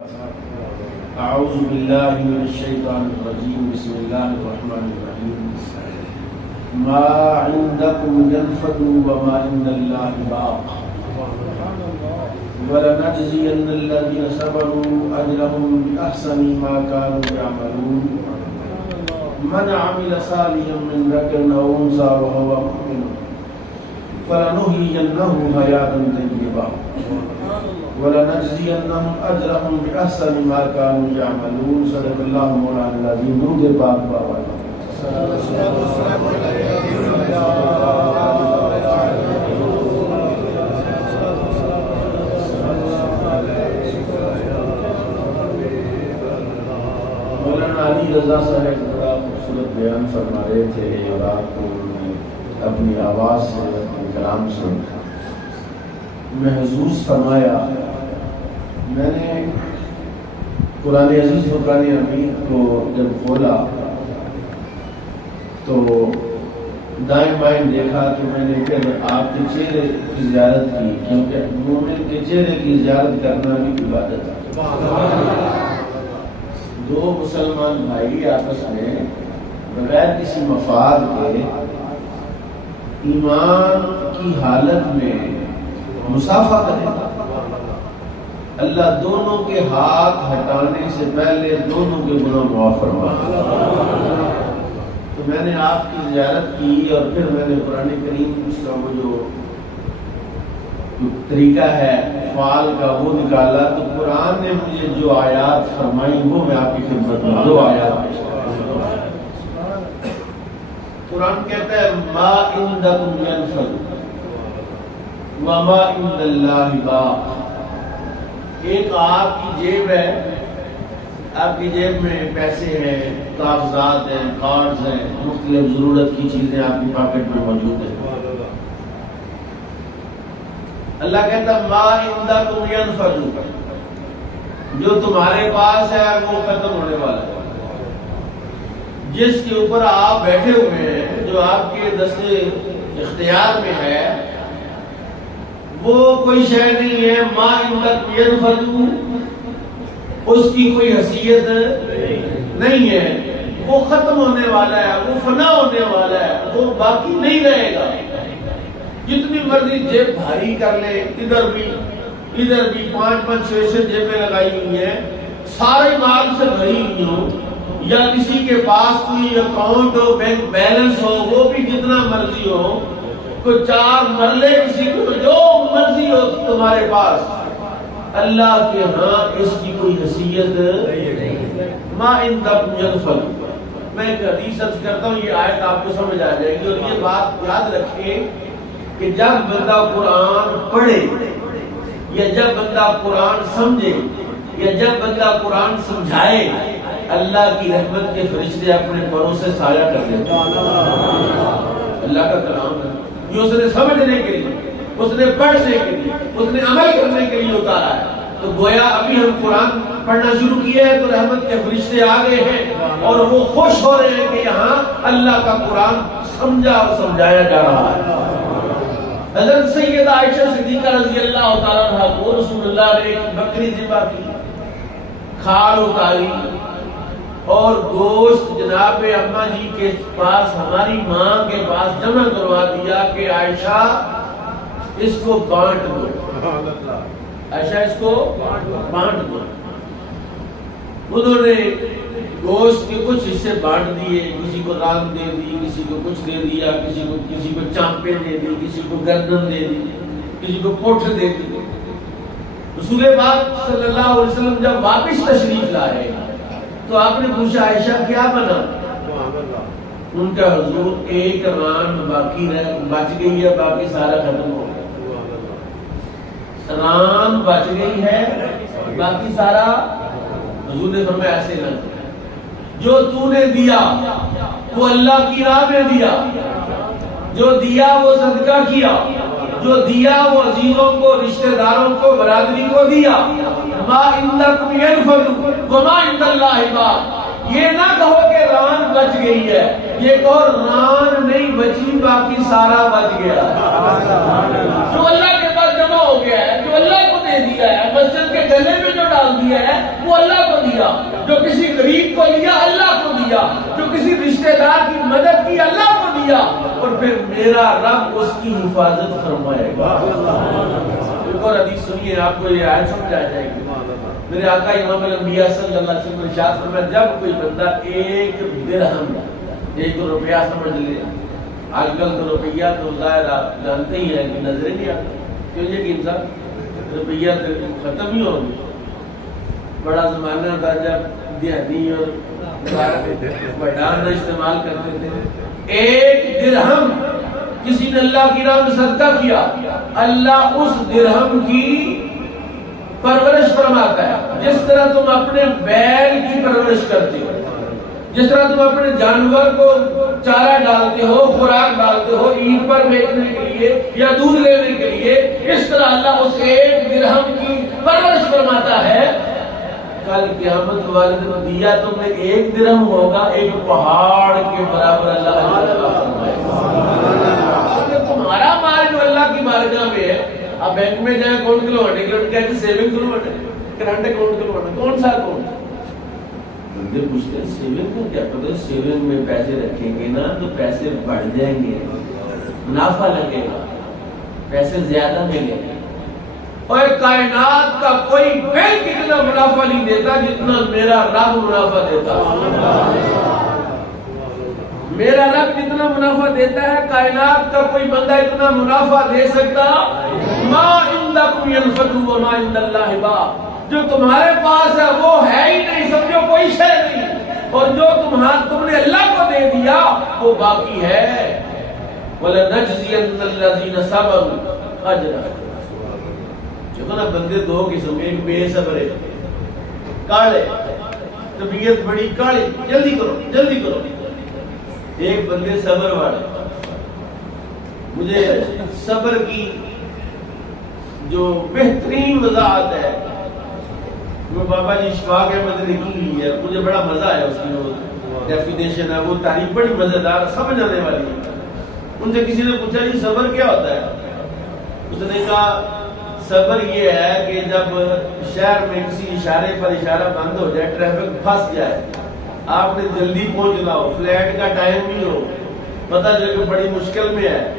اعوذ باللہ من الشیطان الرجیم بسم اللہ الرحمن الرحیم ما عندکم ينفد وما عند اللہ باق ولنجزین الذین صبروا اجرهم بأحسن ما كانوا يعملون من عمل صالحا من ذکر او انثى وهو مؤمن فلنحيينه حیاة طیبہ وَلَنَجْزِيَنَّهُمْ أَجْرَهُمْ بِأَحْسَنِ مَا كَانُوا يَعْمَلُونَ صدق اللہ مولانا العظیم درود پاک بابا مولانا علی رضا صاحب بڑا خوبصورت بیان فرما رہے تھے اور آپ کو اپنی آواز سے اپنے کلام سے محظوظ فرمایا۔ میں نے قرآن عزیز فرقان حمید کو جب کھولا تو دائیں بائیں دیکھا تو میں نے پھر آپ کے چہرے کی زیارت کی، کیونکہ مومن کے چہرے کی زیارت کرنا بھی عبادت ہے۔ دو مسلمان بھائی آپس میں بغیر کسی مفاد کے ایمان کی حالت میں مصافحہ کریں، اللہ دونوں کے ہاتھ ہٹانے سے پہلے دونوں کے گناہ معاف فرمائے۔ تو میں نے آپ کی زیارت کی اور پھر میں نے قرآن کریم اس کا وہ جو طریقہ ہے فعال کا وہ نکالا، تو قرآن نے مجھے جو آیات فرمائی وہ میں آپ کی خدمت میں دو آیات پیش کرتا ہوں۔ قرآن کہتا ہے ما عندکم ينفد وما عند اللہ باق۔ ایک آپ کی جیب ہے، آپ کی جیب میں پیسے ہیں، کاغذات ہیں، کارڈز ہیں، مختلف ضرورت کی چیزیں آپ کی پاکٹ میں موجود ہیں۔ اللہ کہتا ہے ما عندکم ينفد، جو تمہارے پاس ہے وہ ختم ہونے والا ہے۔ جس کے اوپر آپ بیٹھے ہوئے ہیں، جو آپ کے دست اختیار میں ہے، وہ کوئی شے نہیں ہے۔ ما عندکم ينفد، اس کی کوئی حیثیت نہیں ہے، وہ ختم ہونے والا ہے، وہ فنا ہونے والا ہے، وہ باقی نہیں رہے گا۔ جتنی مرضی جیب بھاری کر لے، ادھر بھی 5-6 جیبیں لگائی ہوئی ہیں، سارے مال سے بھری ہوئی ہوں، یا کسی کے پاس کوئی اکاؤنٹ ہو، بینک بیلنس ہو، وہ بھی جتنا مرضی ہو، کوئی 4 مرلے کسی کو جو مرضی ہو تمہارے پاس، اللہ کے ہاں اس کی کوئی حیثیت نہیں۔ ما عندکم ينفد، میں ایک حدیث عرض کرتا ہوں، یہ آیت آپ کو سمجھ آ جائے گی۔ اور یہ بات یاد رکھیں کہ جب بندہ قرآن پڑھے یا جب بندہ قرآن سمجھے یا جب بندہ قرآن سمجھائے، اللہ کی رحمت کے فرشتے اپنے پروں سے سایہ کر دیتے ہیں۔ اللہ کا کلام ہے، یہ اس نے سمجھنے کے لیے، اس نے پڑھنے کے لیے، اس نے عمل کرنے کے لیے اتارا ہے۔ تو گویا ابھی ہم قرآن پڑھنا شروع کیے ہیں تو رحمت کے فرشتے آ گئے ہیں اور وہ خوش ہو رہے ہیں کہ یہاں اللہ کا قرآن سمجھا اور سمجھایا جا رہا ہے۔ حضرت سیدہ عائشہ صدیقہ رضی اللہ تعالیٰ عنہا کو رسول اللہ نے ایک بکری ذبح کی، کھال اتاری اور گوشت جناب اماں جی کے پاس، ہماری ماں کے پاس جمع کروا دیا کہ عائشہ اس کو بانٹ دو، عائشہ اس کو بانٹ دو۔ انہوں نے گوشت کے کچھ حصے بانٹ دیے، کسی کو ران دے دی، کسی کو کچھ دے دیا، کسی کو چانپیں دے دی، کسی کو گردن دے دی، کسی کو پوٹھ دے دی۔ رسول پاک صلی اللہ علیہ وسلم جب واپس تشریف لائے تو آپ نے پوچھا عائشہ کیا بنا؟ ان کا حضور ایک ران باقی بچ گئی ہے، باقی سارا ختم ہو گیا۔ ران بچ گئی ہے، باقی سارا، حضور نے فرمایا ایسے نہ، جو تو نے دیا وہ اللہ کی راہ میں دیا، جو دیا وہ صدقہ کیا، جو دیا وہ عزیزوں کو، رشتہ داروں کو، برادری کو دیا۔ ما عندکم ينفد وما عند اللہ باق، یہ نہ کہو کہ ران بچ گئی ہے، یہ کہو ران نہیں بچی، باقی سارا بچ گیا۔ جو اللہ کے پاس جمع ہو گیا ہے، جو اللہ کو دے دے دیا ہے، مسجد کے گلے میں جو ڈال دیا ہے وہ اللہ کو دیا، جو کسی غریب کو لیا اللہ کو دیا، جو کسی رشتہ دار کی مدد کی اللہ کو دیا، اور پھر میرا رب اس کی حفاظت فرمائے گا۔ ایک اور حدیث سنیے، آپ کو یہ آیت سمجھ آ جائے گی۔ میرے آقا امام الانبیاء صلی اللہ علیہ وسلم نے ارشاد فرمایا، جب کوئی بندہ ایک درہم، ایک روپیہ سمجھ لے، آج کل تو روپیہ تو ظاہر آپ جانتے ہی ہیں کہ نظر نہیں آتا، کیوں یہ کہ انسان روپیہ ختم ہی ہو گیا۔ بڑا زمانہ تھا جب دیہاتی اور بڑھان استعمال کرتے تھے۔ ایک درہم کسی نے اللہ کی راہ میں صدقہ کیا، اللہ اس درہم کی پرورش فرماتا ہے، جس طرح تم اپنے بیل کی پرورش کرتے ہو، جس طرح تم اپنے جانور کو چارہ ڈالتے ہو، خوراک ڈالتے ہو عید پر بیچنے کے لیے یا دودھ لینے کے لیے، اس طرح اللہ اس ایک درہم کی پرورش فرماتا ہے۔ کل قیامت والے دن دیا تم نے ایک درہم ہوگا، ایک پہاڑ کے برابر اللہ فرمائے گا۔ تمہارا مال جو اللہ کی بارگاہ میں ہے، آپ بینک میں جائیں اکاؤنٹ کھلوانے کے لیے کہتے ہیں سیونگ کھلوانا ہے، کرنٹ اکاؤنٹ کھلوانا ہے، کون سا اکاؤنٹ؟ بندے پوچھتے ہیں سیونگ کا کیا پتہ؟ سیونگ میں پیسے رکھیں گے نا تو پیسے بڑھ جائیں گے، منافع لگے گا، پیسے زیادہ ملیں گے۔ اور کائنات کا کوئی بینک اتنا منافع نہیں دیتا جتنا میرا رب منافع دیتا ہے۔ میرا رب جتنا منافع دیتا ہے کائنات کا کوئی بندہ اتنا منافع دے سکتا۔ ما عندکم ينفد وما عند اللہ باق، جو تمہارے پاس ہے وہ ہے ہی نہیں، سمجھو کوئی شے نہیں، اور جو تم نے اللہ کو دے دیا وہ باقی ہے۔ وَلَنَجْزِيَنَّ الَّذِينَ صَبَرُوا أَجْرَهُمْ۔ دیکھو نا بندے دو قسم، ایک بے صبر ہے، کاڑے، طبیعت بڑی کاڑی، جلدی کرو جلدی کرو، ایک بندے صبر والے۔ مجھے صبر کی جو بہترین وضاحت ہے وہ بابا جی اشفاق احمد نے کی ہوئی ہے، مجھے بڑا مزہ آیا اس کی وہ ڈیفینیشن ہے، وہ تعریف بڑی مزیدار سمجھ آنے والی ہے۔ ان سے کسی نے پوچھا جی صبر کیا ہوتا ہے؟ اس نے کہا صبر یہ ہے کہ جب شہر میں کسی اشارے پر اشارہ بند ہو جائے، ٹریفک پھنس جائے، آپ نے جلدی پہنچنا ہو، فلائٹ کا ٹائم بھی ہو، پتہ چلے کہ بڑی مشکل میں ہے،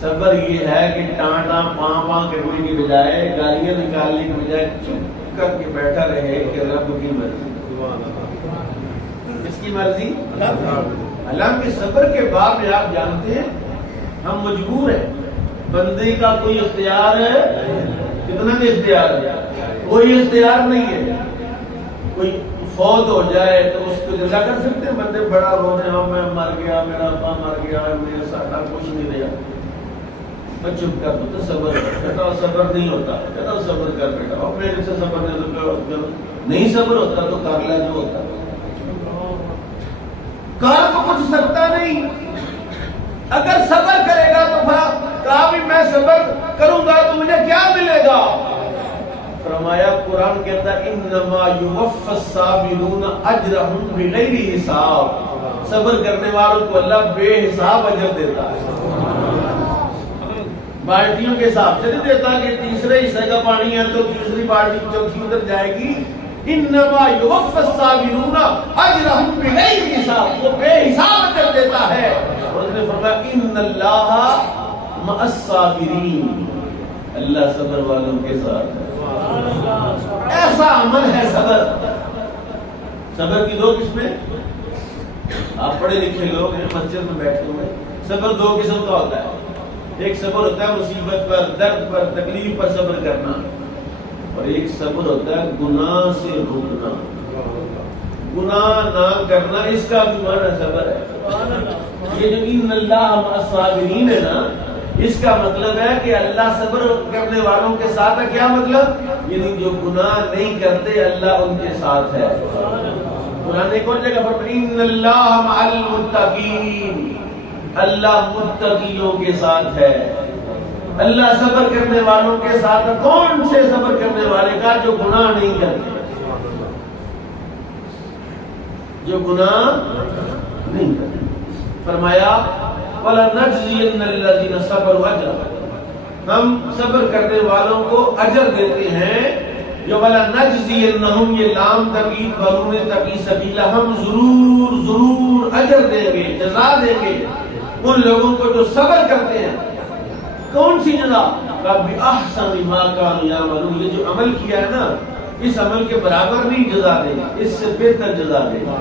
صبر یہ ہے کہ ٹانٹا پاں کرنے کی بجائے، گالیاں نکالنے کی بجائے چپ کر کے بیٹھا رہے کہ رب کی مرضی۔ کس کی مرضی؟ حالانکہ صبر کے باب میں آپ جانتے ہیں ہم مجبور ہیں، بندے کا کوئی اختیار ہے؟ کتنا بھی اختیار ہے؟ کوئی اختیار نہیں ہے۔ کوئی فوت ہو جائے تو اس کو زندہ کر سکتے ہیں؟ بندے بڑا رو رہے ہیں، میں مر گیا، میرا ابا مر گیا، میرے ساتھ کچھ نہیں رہا، میں چپ کر دو، صبر کہتا صبر نہیں ہوتا، کہتا صبر کر بیٹا، اور میرے سے صبر نہیں صبر ہوتا تو کر لے جو ہوتا، کر تو کچھ سکتا نہیں۔ اگر صبر کرے گا تو کہا بھی میں صبر کروں گا تو مجھے کیا ملے گا؟ فرمایا قرآن کہتا ہے انما یوفی الصابرون اجرہم بغیر حساب، صبر کرنے والوں کو اللہ بے حساب اجر دیتا ہے، بالٹیوں کے حساب سے نہیں دیتا کہ تیسرے حصے کا پانی ہے تو تیسری بالٹی چوتھی ادھر جائے گی۔ انما یوفی الصابرون اجرہم بغیر حساب، وہ بے حساب اجر دیتا ہے۔ اور اس نے فرمایا ان اللہ مع الصابرین، اللہ صبر والوں کے ساتھ ہے۔ ایسا عمل ہے صبر۔ صبر کی دو قسمیں، آپ پڑھے لکھے لوگ ہیں مسجد میں بیٹھے ہوئے، صبر دو قسم کا ہوتا ہے۔ ایک صبر ہوتا ہے مصیبت پر، درد پر، تکلیف پر صبر کرنا، اور ایک صبر ہوتا ہے گناہ سے رکنا، گناہ نہ کرنا، اس کا بھی معنی صبر ہے۔ یہ جو ان اللہ مع الصابرین ہے نا، اس کا مطلب ہے کہ اللہ صبر کرنے والوں کے ساتھ ہے۔ کیا مطلب؟ یعنی جو گناہ نہیں کرتے اللہ ان کے ساتھ ہے۔ قرآن ایک اور جگہ فرماتا ہے ان اللہ مع المتقین، اللہ متقیوں کے ساتھ ہے۔ اللہ صبر کرنے والوں کے ساتھ ہے۔ کون سے صبر کرنے والے کا؟ جو گناہ نہیں کرتے، جو گناہ نہیں کرتے۔ فرمایا وَلَنَجْزِيَنَّ الَّذِينَ صَبَرُوا أَجْرَهُمْ، ہم صبر کرنے والوں کو اجر دیتے ہیں. جو والا نجزینہم، یہ لام تبعید برون تبعید سبیلا، ہم ضرور ضرور اجر دیں گے، جزا دیں گے ان لوگوں کو جو صبر کرتے ہیں. کون سی جزا؟ بِأَحْسَنِ مَا كَانُوا يَعْمَلُونَ. یہ جو عمل کیا ہے نا، اس عمل کے برابر نہیں جزا دیں گے، اس سے بہتر جزا دیں گے.